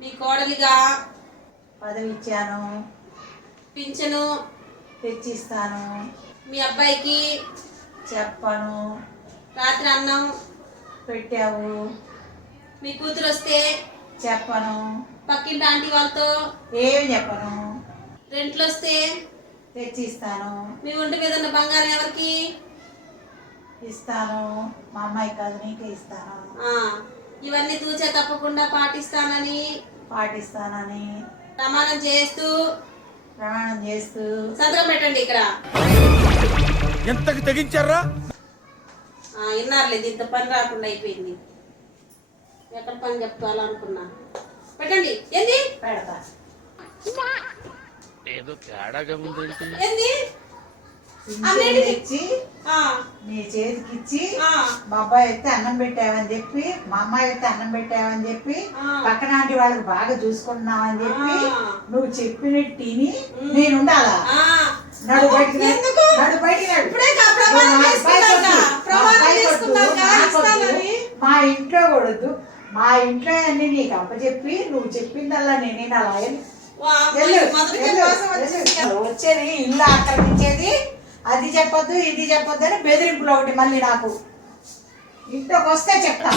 మీ కోడలిగా పదవి ఇచ్చాను, పింఛను తెచ్చిస్తాను, మీ అబ్బాయికి చెప్పను, రాత్రి అన్నం పెట్టావు, మీ కూతురు వస్తే చెప్పను, పక్కింటి ఆంటీ వాళ్ళతో ఏమి చెప్పను, రెంట్లు వస్తే తెచ్చిస్తాను, మీ ఒంటి మీద ఉన్న బంగారం ఎవరికి? ఇస్తాను, మా అమ్మాయి కాదు నీకే ఇస్తాను, ఆ, ఇవన్నీ తూచే తప్పకుండా పాటిస్తానని పాటిస్తానని ప్రమాణం చేస్తూ ప్రమాణం చేస్తూ సంతకం పెట్టండి ఇక్కడ. ఎంతకు తెగించారా? విన్నారులేదు, ఇంత పని రాకుండా అయిపోయింది. ఎక్కడ పని చెప్తాలనుకున్నా పెట్టండి. ఏంది పెడతా. ఏదో తేడాగా ఉంది. ఏంది పింఛన్ తెచ్చి ఆ, నీ చేతికి ఇచ్చి ఆ, మా అబ్బాయి అయితే అన్నం పెట్టావని చెప్పి, మా అమ్మాయి అయితే అన్నం పెట్టావని చెప్పి, ఆ. పక్కనాంటి వాళ్ళకి బాగా చూసుకుంటున్నావని చెప్పి ఆ. నువ్వు చెప్పినట్టు తిని నేను ఉండాలా? ఆ. నడు బయటికి నడు. ఎందుకు? నడు బయటికి నడు. ఇప్పుడే కా ప్రమాణం నువ్వు మా అబ్బాయి చేసుకున్నాక, కొడుకు. మా ప్రమాణం అబ్బాయి కొడుకు. చేసుకున్నాక నాకొద్దు. ఇస్తానని. మా ఇంట్లో కొడద్దు, మా ఇంట్లో అన్ని నీకు అప్పచెప్పి నువ్వు చెప్పిందల్లా నేనే అలా వా, మొదటికే మోసం వచ్చేసి. వచ్చేది ఇల్లు ఆక్రమించేది, అది చెప్పొద్దు ఇది చెప్పొద్దు అని బెదిరింపులు ఒకటి మళ్ళీ నాకు ఇంట్లోకి వస్తే చెప్తా.